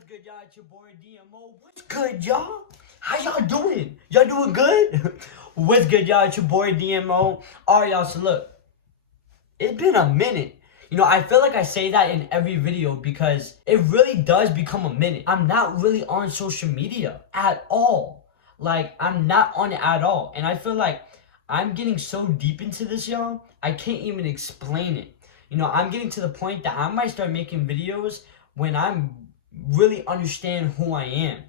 What's good, y'all? It's your boy DMO. What's good, y'all? How y'all doing? Y'all doing good? What's good, y'all? It's your boy DMO. Alright, y'all, so look. It's been a minute. You know, I feel like I say that in every video because it really does become a minute. I'm not really on social media at all. Like, I'm not on it at all. And I feel like I'm getting so deep into this, y'all, I can't even explain it. You know, I'm getting to the point that I might start making videos when I'm really understand who I am.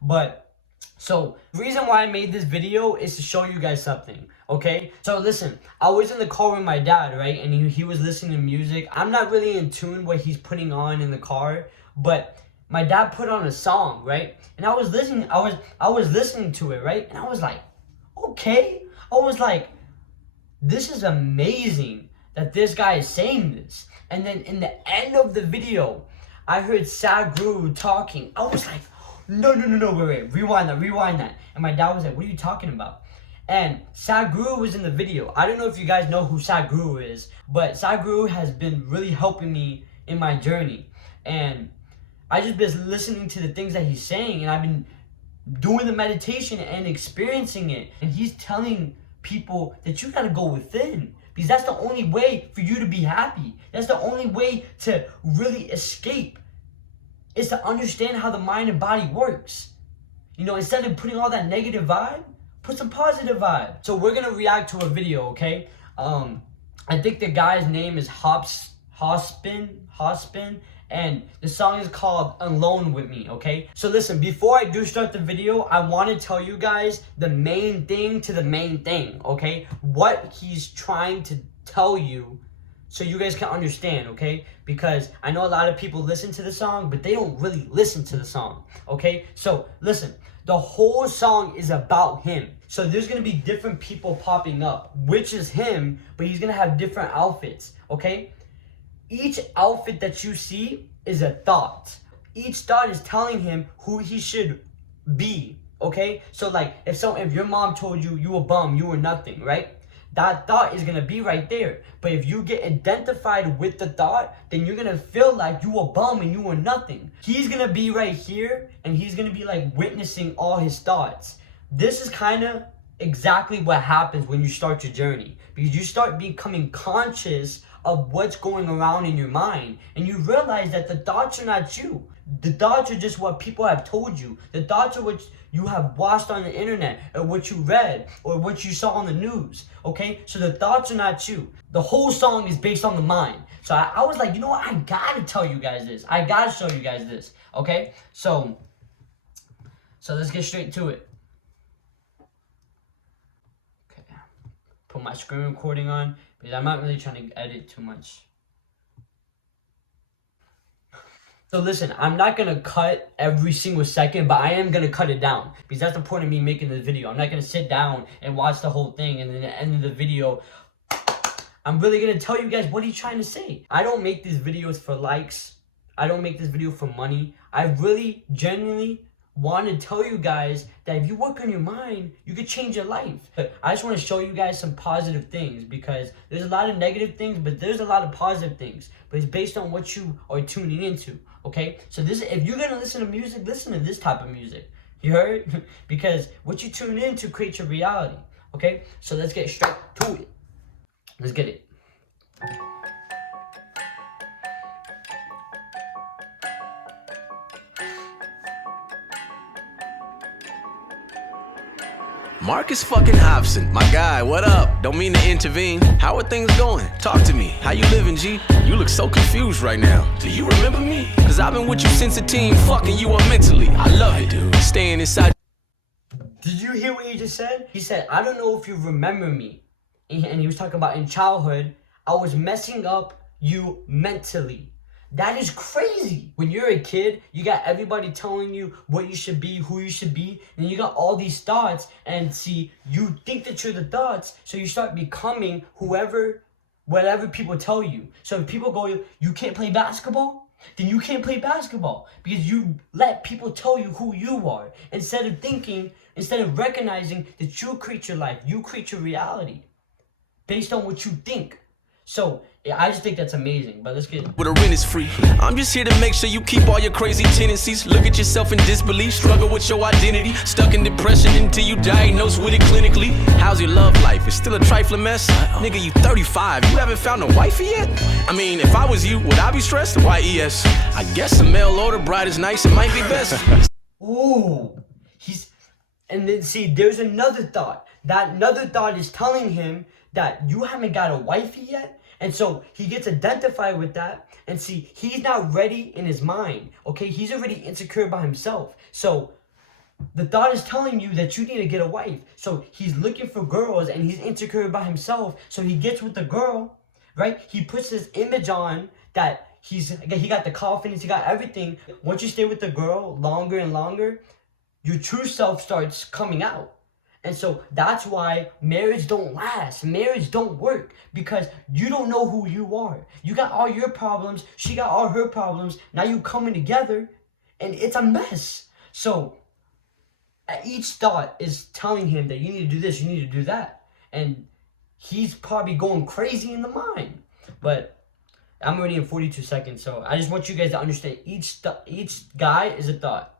But so the reason why I made this video is to show you guys something, okay? So listen, I was in the car with my dad, right? And he was listening to music. I'm not really in tune what he's putting on in the car, but my dad put on a song, right? And I was listening, I was listening to it, right? And I was like, okay. I was like, this is amazing that this guy is saying this. And then in the end of the video, I heard Sadhguru talking. I was like, no, wait, rewind that. And my dad was like, what are you talking about? And Sadhguru was in the video. I don't know if you guys know who Sadhguru is, but Sadhguru has been really helping me in my journey. And I just been listening to the things that he's saying, and I've been doing the meditation and experiencing it. And he's telling people that you gotta go within, because that's the only way for you to be happy. That's the only way to really escape, is to understand how the mind and body works. You know, instead of putting all that negative vibe, put some positive vibe. So we're gonna react to a video, okay? I think the guy's name is Hopsin, and the song is called Alone With Me, okay? So listen, before I do start the video, I want to tell you guys the main thing to the main thing, okay? What he's trying to tell you so you guys can understand, okay? Because I know a lot of people listen to the song, but they don't really listen to the song, okay? So listen, the whole song is about him. So there's gonna be different people popping up, which is him, but he's gonna have different outfits, okay? Each outfit that you see is a thought. Each thought is telling him who he should be, okay? So like, if your mom told you you a bum, you were nothing, right? That thought is gonna be right there. But if you get identified with the thought, then you're gonna feel like you a bum and you were nothing. He's gonna be right here, and he's gonna be like witnessing all his thoughts. This is kind of exactly what happens when you start your journey, because you start becoming conscious of what's going around in your mind, and you realize that the thoughts are not you. The thoughts are just what people have told you. The thoughts are what you have watched on the internet, or what you read, or what you saw on the news, okay? So the thoughts are not you. The whole song is based on the mind. So I was like, you know what? I gotta tell you guys this. I gotta show you guys this, okay? So let's get straight to it. Okay, put my screen recording on, because I'm not really trying to edit too much. So listen, I'm not going to cut every single second, but I am going to cut it down, because that's the point of me making this video. I'm not going to sit down and watch the whole thing, and then at the end of the video, I'm really going to tell you guys what he's trying to say. I don't make these videos for likes. I don't make this video for money. I really, genuinely want to tell you guys that if you work on your mind, you could change your life. But I just want to show you guys some positive things, because there's a lot of negative things, but there's a lot of positive things. But it's based on what you are tuning into, okay? So this, if you're going to listen to music, listen to this type of music. You heard? Because what you tune into creates your reality, okay? So let's get straight to it. Let's get it. Marcus fucking Hopsin, my guy, what up? Don't mean to intervene. How are things going? Talk to me. How you living, G? You look so confused right now. Do you remember me? Cause I've been with you since a teen, fucking you up mentally. I love it, dude. Staying inside. Did you hear what he just said? He said, I don't know if you remember me. And he was talking about in childhood, I was messing up you mentally. That is crazy. When you're a kid, you got everybody telling you what you should be, who you should be, and you got all these thoughts, and see, you think that you're the thoughts, so you start becoming whatever people tell you. So if people go, you can't play basketball, then you can't play basketball, because you let people tell you who you are, instead of recognizing that you create your life, you create your reality based on what you think. So I just think that's amazing. But let's get Where the rent is free. I'm just here to make sure you keep all your crazy tendencies. Look at yourself in disbelief, struggle with your identity, stuck in depression until you diagnose with it clinically. How's your love life? It's still a trifling mess. Nigga, you 35, you haven't found a wifey yet? I mean, if I was you, would I be stressed? Yes. I guess a mail order bride is nice, it might be best. ooh, and then see, there's another thought. That another thought is telling him that you haven't got a wifey yet. And so he gets identified with that. And see, he's not ready in his mind. Okay, he's already insecure by himself. So the thought is telling you that you need to get a wife. So he's looking for girls and he's insecure by himself. So he gets with the girl, right? He puts this image on that he got the confidence, he got everything. Once you stay with the girl longer and longer, your true self starts coming out. And so that's why marriage don't last. Marriage don't work because you don't know who you are. You got all your problems. She got all her problems. Now you coming together and it's a mess. So each thought is telling him that you need to do this, you need to do that. And he's probably going crazy in the mind. But I'm already in 42 seconds. So I just want you guys to understand each guy is a thought.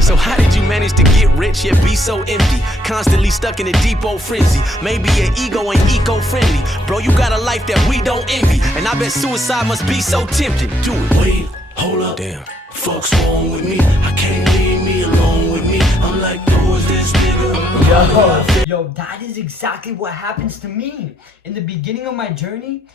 So how did you manage to get rich yet be so empty? Constantly stuck in a deep old frenzy. Maybe your ego ain't eco-friendly. Bro, you got a life that we don't envy. And I bet suicide must be so tempting. Do it. Wait, hold up. Damn. Fuck's wrong with me? I can't leave me alone with me. I'm like, who is this nigga? Yo, that is exactly what happens to me. In the beginning of my journey,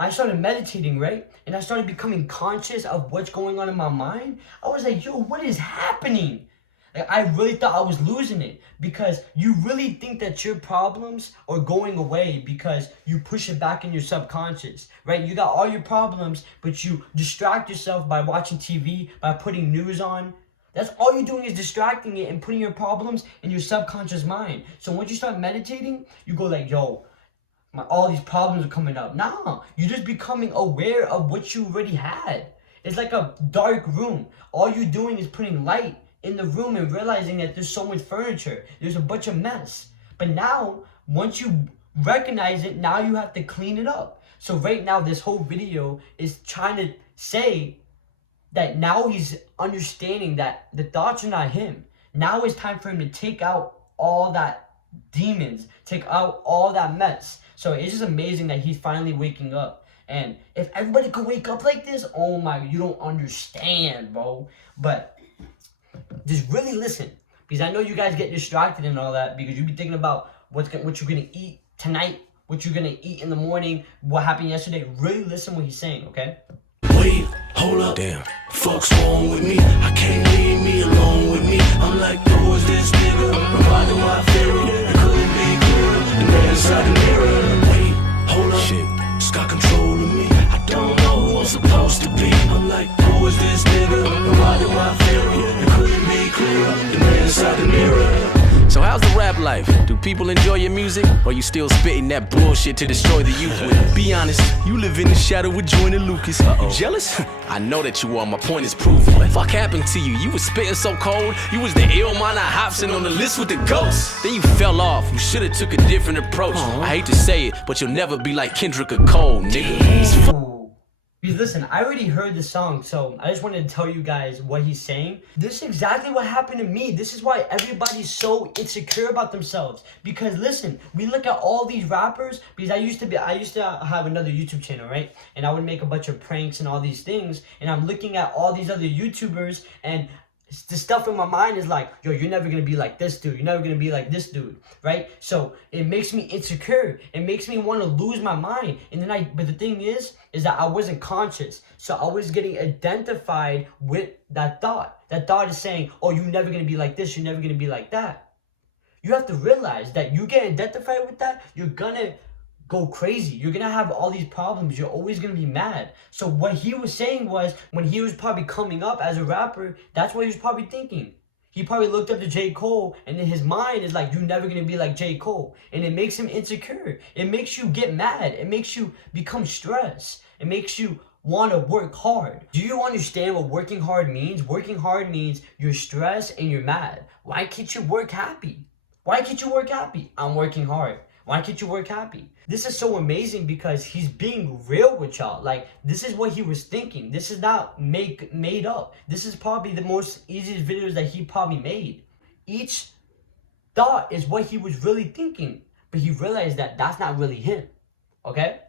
I started meditating, right? And I started becoming conscious of what's going on in my mind. I was like, yo, what is happening? Like, I really thought I was losing it because you really think that your problems are going away because you push it back in your subconscious, right? You got all your problems, but you distract yourself by watching TV, by putting news on. That's all you're doing is distracting it and putting your problems in your subconscious mind. So once you start meditating, you go like, yo, all these problems are coming up. Nah, you're just becoming aware of what you already had. It's like a dark room. All you're doing is putting light in the room and realizing that there's so much furniture. There's a bunch of mess. But now, once you recognize it, now you have to clean it up. So right now, this whole video is trying to say that now he's understanding that the thoughts are not him. Now it's time for him to take out all that demons, take out all that mess. So it's just amazing that he's finally waking up. And if everybody could wake up like this, oh my, you don't understand, bro. But just really listen, because I know you guys get distracted and all that because you be thinking about what you're gonna eat tonight, what you're gonna eat in the morning, what happened yesterday. Really listen what he's saying, okay? Wait, hold up. Damn. Fuck's wrong with me? I can't leave me alone with me. I'm like, who is this nigga? Why do I feel it? Couldn't be clearer. The man inside the mirror. Wait, hold up. Shit. It's got control of me. I don't know who I'm supposed to be. I'm like, who is this nigga? Why do I feel it? It couldn't be clearer. The man inside the mirror. So how's the rap life? Do people enjoy your music? Or you still spitting that bullshit to destroy the youth with? Be honest, you live in the shadow with Joyner Lucas. You jealous? I know that you are, my point is proven. What the fuck happened to you? You was spitting so cold. You was the ill minor Hopsin on the list with the ghosts. Then you fell off, you should've took a different approach. I hate to say it, but you'll never be like Kendrick or Cole, nigga. Ooh. Because listen, I already heard the song, so I just wanted to tell you guys what he's saying. This is exactly what happened to me. This is why everybody's so insecure about themselves. Because listen, we look at all these rappers, because I used to have another YouTube channel, right? And I would make a bunch of pranks and all these things. And I'm looking at all these other YouTubers, and the stuff in my mind is like, yo, you're never gonna be like this dude. You're never gonna be like this dude, right? So it makes me insecure. It makes me want to lose my mind. And then but the thing is that I wasn't conscious. So I was getting identified with that thought. That thought is saying, oh, you're never gonna be like this. You're never gonna be like that. You have to realize that you get identified with that, you're gonna go crazy. You're gonna have all these problems. You're always gonna be mad. So what he was saying was, when he was probably coming up as a rapper, that's what he was probably thinking. He probably looked up to J. Cole, and in his mind is like, you're never gonna be like J. Cole. And it makes him insecure. It makes you get mad. It makes you become stressed. It makes you want to work hard. Do you understand what working hard means? Working hard means you're stressed and you're mad. Why can't you work happy? Why can't you work happy? I'm working hard. Why can't you work happy? This is so amazing because he's being real with y'all. Like, this is what he was thinking. This is not made up. This is probably the most easiest videos that he probably made. Each thought is what he was really thinking, but he realized that that's not really him. Okay?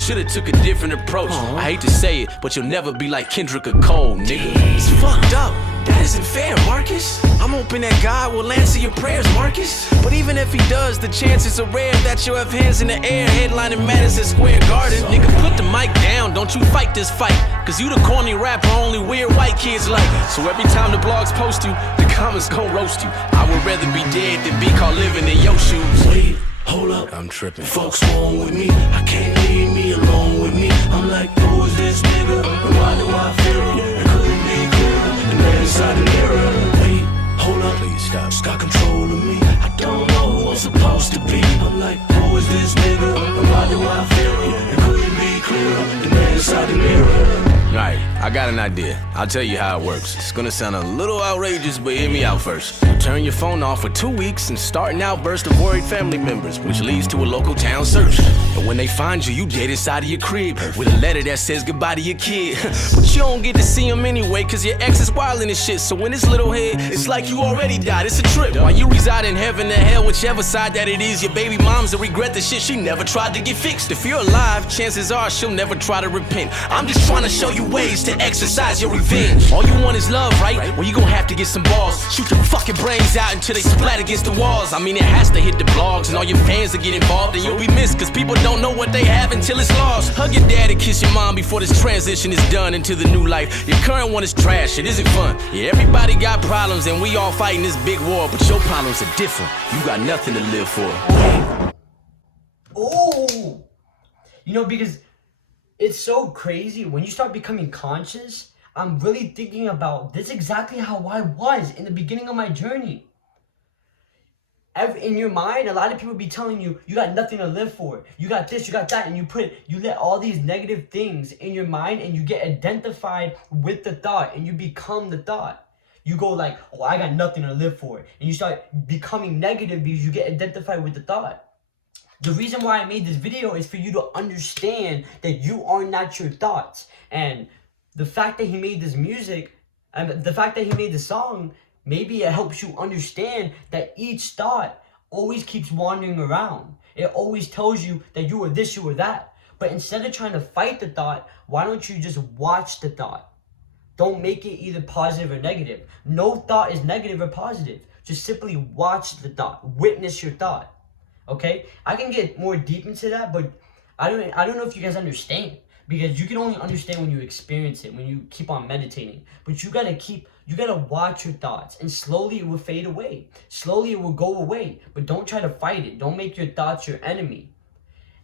Should've took a different approach. I hate to say it, but you'll never be like Kendrick or Cole, nigga. It's fucked up. That isn't fair, Marcus. I'm hoping that God will answer your prayers, Marcus. But even if he does, the chances are rare that you'll have hands in the air headlining Madison Square Garden. Nigga, put the mic down, don't you fight this fight. Cause you the corny rapper only weird white kids like. So every time the blogs post you, the comments gon' roast you. I would rather be dead than be caught living in your shoes. Wait, hold up, I'm tripping. Fuck's wrong with me? I can't leave me alone with me. I'm like, who is this nigga? Why do I fear him? It couldn't be clearer. The man inside the mirror. Wait, hold up, Please stop. it's got control of me. I don't know who I'm supposed to be. I'm like, who is this nigga? Why do I fear him? It couldn't be clearer. The man inside the mirror. Alright, I got an idea. I'll tell you how it works. It's gonna sound a little outrageous, but hear me out first. Turn your phone off for 2 weeks and start an outburst of worried family members, which leads to a local town search. And when they find you, you dead inside of your crib with a letter that says goodbye to your kid. But you don't get to see him anyway, cause your ex is wildin' and shit. So when his little head, it's like you already died. It's a trip. While you reside in heaven or hell, whichever side that it is, your baby mom's will regret the shit she never tried to get fixed. If you're alive, chances are she'll never try to repent. I'm just trying to show you ways to exercise your revenge. All you want is love, right? Well, you gon' have to get some balls. Shoot your fucking brains out until they splat against the walls. I mean, it has to hit the blogs, and all your fans will get involved, and you'll be missed, cause people don't know what they have until it's lost. Hug your dad and kiss your mom before this transition is done into the new life. Your current one is trash, it isn't fun. Yeah, everybody got problems, and we all fighting this big war, but your problems are different. You got nothing to live for. Oh! You know, because it's so crazy when you start becoming conscious. I'm really thinking about this exactly how I was in the beginning of my journey. In your mind, a lot of people be telling you, you got nothing to live for. You got this, you got that, and you let all these negative things in your mind, and you get identified with the thought, and you become the thought. You go like, oh, I got nothing to live for. And you start becoming negative because you get identified with the thought. The reason why I made this video is for you to understand that you are not your thoughts. And the fact that he made this music, and the fact that he made the song, maybe it helps you understand that each thought always keeps wandering around. It always tells you that you are this, you are that. But instead of trying to fight the thought, why don't you just watch the thought? Don't make it either positive or negative. No thought is negative or positive. Just simply watch the thought. Witness your thought. Okay? I can get more deep into that, but I don't know if you guys understand. Because you can only understand when you experience it, when you keep on meditating. But you gotta watch your thoughts, and slowly it will fade away. Slowly it will go away. But don't try to fight it. Don't make your thoughts your enemy.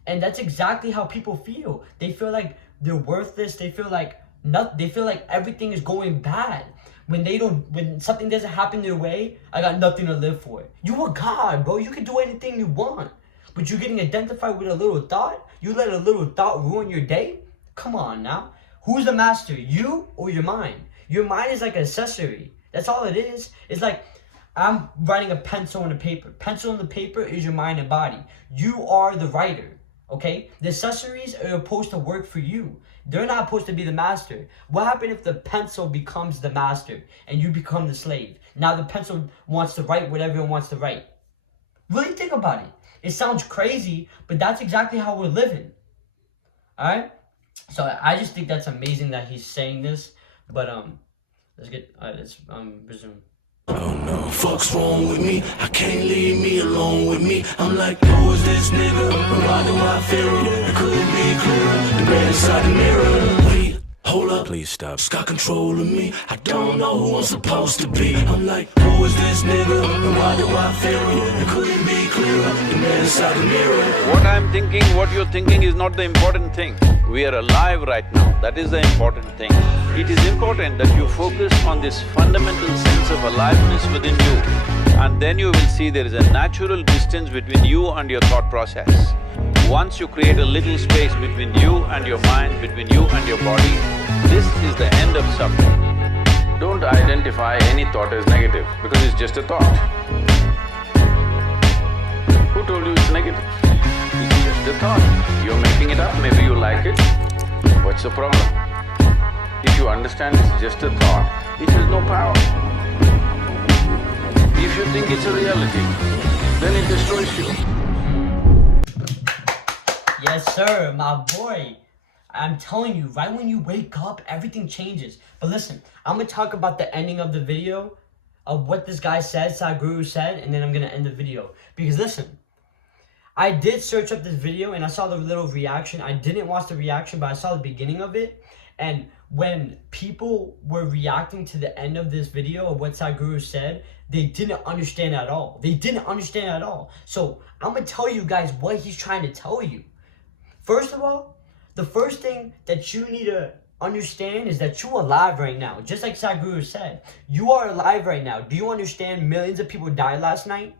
And that's exactly how people feel. They feel like they're worthless. They feel like everything is going bad. When something doesn't happen their way, I got nothing to live for. You are God, bro. You can do anything you want. But you're getting identified with a little thought? You let a little thought ruin your day? Come on now. Who's the master? You or your mind? Your mind is like an accessory. That's all it is. It's like I'm writing a pencil on the paper. Pencil on the paper is your mind and body. You are the writer. Okay? The accessories are supposed to work for you. They're not supposed to be the master. What happens if the pencil becomes the master and you become the slave? Now the pencil wants to write whatever it wants to write. Really think about it. It sounds crazy, but that's exactly how we're living. Alright? So I just think that's amazing that he's saying this. But let's resume. Oh no, fuck's wrong with me? I can't leave me alone with me. I'm like, who is this nigga? Why do I fear him? It couldn't be clearer. The man inside the mirror. Wait, hold up. Please stop. It's got control of me. I don't know who I'm supposed to be. I'm like, who is this nigga? Why do I fear him? It couldn't be clearer. The man inside the mirror. What I'm thinking, what you're thinking is not the important thing. We are alive right now, that is the important thing. It is important that you focus on this fundamental sense of aliveness within you, and then you will see there is a natural distance between you and your thought process. Once you create a little space between you and your mind, between you and your body, this is the end of suffering. Don't identify any thought as negative, because it's just a thought. Who told you it's negative? just a thought. You're making it up, maybe you like it. What's the problem? If you understand it's just a thought, it has no power. If you think it's a reality, then it destroys you. Yes, sir, my boy. I'm telling you, right when you wake up, everything changes. But listen, I'm going to talk about the ending of the video, of what this guy said, Sadhguru said, and then I'm going to end the video. Because listen, I did search up this video and I saw the little reaction. I didn't watch the reaction, but I saw the beginning of it. And when people were reacting to the end of this video of what Sadhguru said, they didn't understand at all. They didn't understand at all. So I'm going to tell you guys what he's trying to tell you. First of all, the first thing that you need to understand is that you're alive right now. Just like Sadhguru said, you are alive right now. Do you understand millions of people died last night?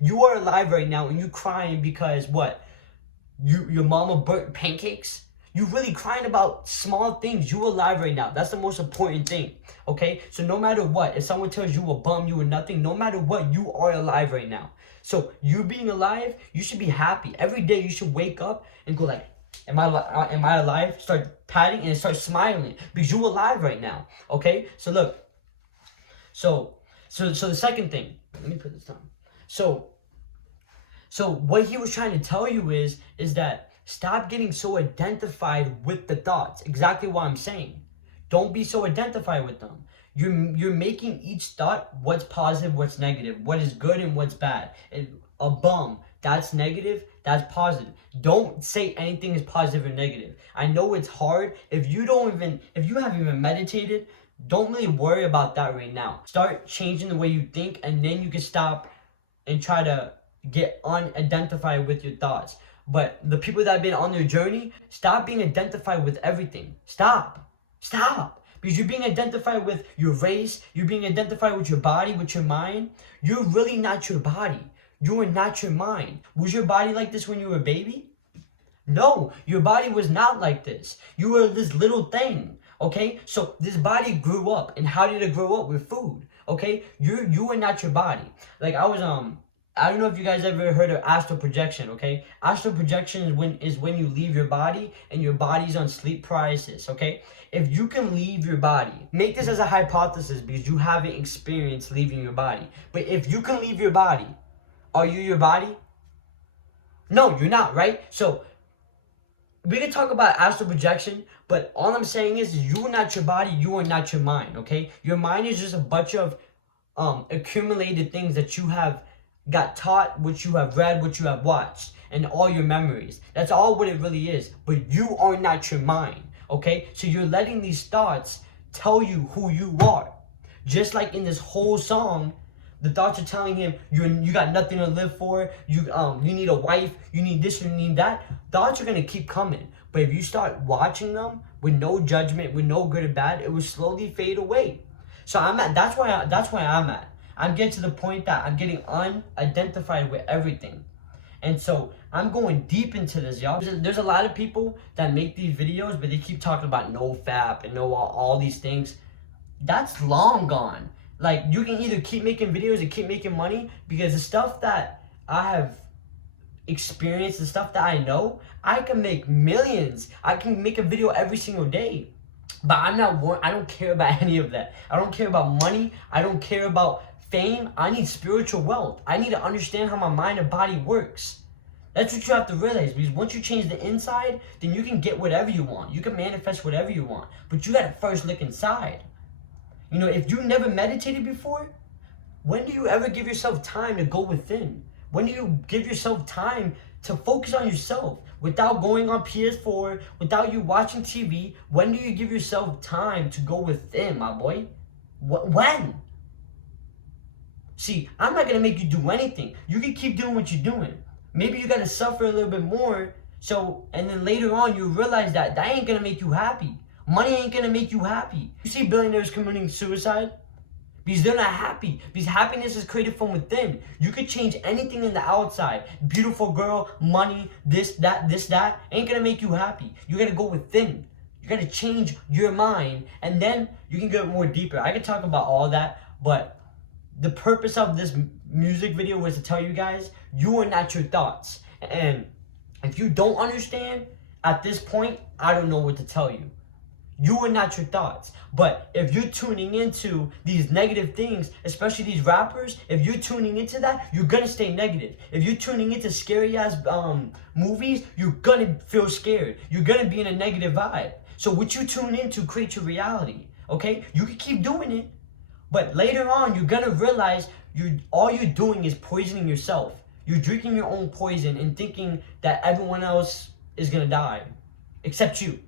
You are alive right now and you crying because what? Your mama burnt pancakes? You really crying about small things. You alive right now. That's the most important thing. Okay? So no matter what, if someone tells you a bum, you were nothing, no matter what, you are alive right now. So you being alive, you should be happy. Every day you should wake up and go like, am I alive? Start patting and start smiling because you're alive right now. Okay? So look. So the second thing, let me put this down. So what he was trying to tell you is that stop getting so identified with the thoughts. Exactly what I'm saying. Don't be so identified with them. You're making each thought what's positive, what's negative, what is good and what's bad. A bum, that's negative, that's positive. Don't say anything is positive or negative. I know it's hard. If you haven't even meditated, don't really worry about that right now. Start changing the way you think and then you can stop and try to get unidentified with your thoughts. But the people that have been on their journey, stop being identified with everything. Stop. Because you're being identified with your race, you're being identified with your body, with your mind. You're really not your body. You are not your mind. Was your body like this when you were a baby? No, your body was not like this. You were this little thing, okay? So this body grew up. And how did it grow up? With food, okay? You are not your body. Like I don't know if you guys ever heard of astral projection, okay? Astral projection is when you leave your body and your body's on sleep paralysis, okay? If you can leave your body, make this as a hypothesis because you haven't experienced leaving your body. But if you can leave your body, are you your body? No, you're not, right? So we can talk about astral projection, but all I'm saying is you are not your body, you are not your mind, okay? Your mind is just a bunch of accumulated things that you have got taught, what you have read, what you have watched, and all your memories. That's all what it really is. But you are not your mind, okay? So you're letting these thoughts tell you who you are. Just like in this whole song, the thoughts are telling him you got nothing to live for. You need a wife. You need this. You need that. Thoughts are gonna keep coming. But if you start watching them with no judgment, with no good or bad, it will slowly fade away. So that's why I'm at. I'm getting to the point that I'm getting unidentified with everything. And so I'm going deep into this, y'all. There's a lot of people that make these videos, but they keep talking about no fap and no all these things. That's long gone. Like, you can either keep making videos and keep making money, because the stuff that I have experienced, the stuff that I know, I can make millions. I can make a video every single day. But I don't care about any of that. I don't care about money. I don't care about fame. I need spiritual wealth. I need to understand how my mind and body works. That's what you have to realize, because once you change the inside, then you can get whatever you want. You can manifest whatever you want. But you gotta first look inside. You know, if you never meditated before, when do you ever give yourself time to go within? When do you give yourself time to focus on yourself without going on PS4, without you watching TV? When do you give yourself time to go within, my boy? When? See, I'm not gonna make you do anything. You can keep doing what you're doing. Maybe you gotta suffer a little bit more, and then later on you realize that ain't gonna make you happy. Money ain't gonna make you happy. You see billionaires committing suicide? Because they're not happy. Because happiness is created from within. You could change anything in the outside. Beautiful girl, money, this, that, ain't gonna make you happy. You gotta go within. You gotta change your mind, and then you can get more deeper. I could talk about all that, but the purpose of this music video was to tell you guys, you are not your thoughts. And If you don't understand, at this point, I don't know what to tell you. You are not your thoughts. But if you're tuning into these negative things, especially these rappers, if you're tuning into that, you're gonna stay negative. If you're tuning into scary ass movies, you're gonna feel scared. You're gonna be in a negative vibe. So what you tune into creates your reality. Okay? You can keep doing it, but later on, you're gonna realize all you're doing is poisoning yourself. You're drinking your own poison and thinking that everyone else is gonna die, except you.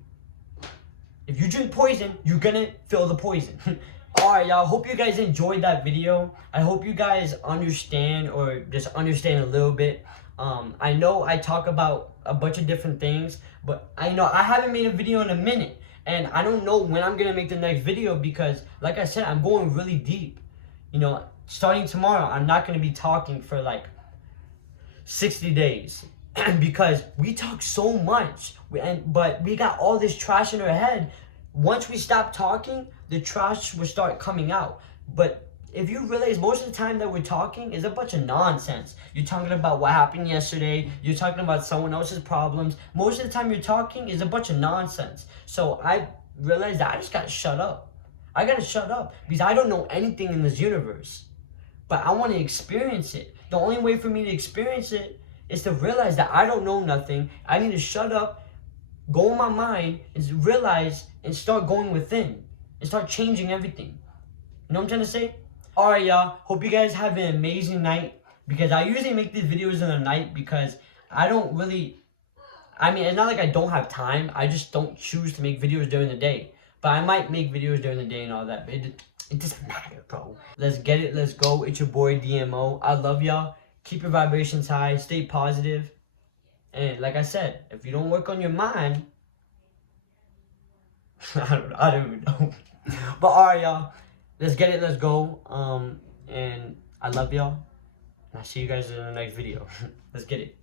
If you drink poison, you're gonna feel the poison. Alright, y'all. Hope you guys enjoyed that video. I hope you guys understand, or just understand a little bit. I know I talk about a bunch of different things, but I know I haven't made a video in a minute. And I don't know when I'm gonna make the next video because, like I said, I'm going really deep. You know, starting tomorrow, I'm not gonna be talking for like 60 days. Because we talk so much, but we got all this trash in our head. Once we stop talking, the trash will start coming out. But if you realize, most of the time that we're talking is a bunch of nonsense. You're talking about what happened yesterday. You're talking about someone else's problems. Most of the time you're talking is a bunch of nonsense. So I realized that I just gotta shut up. I gotta shut up because I don't know anything in this universe. But I want to experience it. The only way for me to experience it is to realize that I don't know nothing. I need to shut up, go in my mind, and realize and start going within and start changing everything. You know what I'm trying to say? Alright, y'all. Hope you guys have an amazing night, because I usually make these videos in the night because I don't really, I mean, it's not like I don't have time. I just don't choose to make videos during the day. But I might make videos during the day and all that. But it doesn't matter, bro. Let's get it. Let's go. It's your boy DMO. I love y'all. Keep your vibrations high. Stay positive. And like I said, if you don't work on your mind, I don't even know. But alright, y'all. Let's get it. Let's go. And I love y'all. And I'll see you guys in the next video. Let's get it.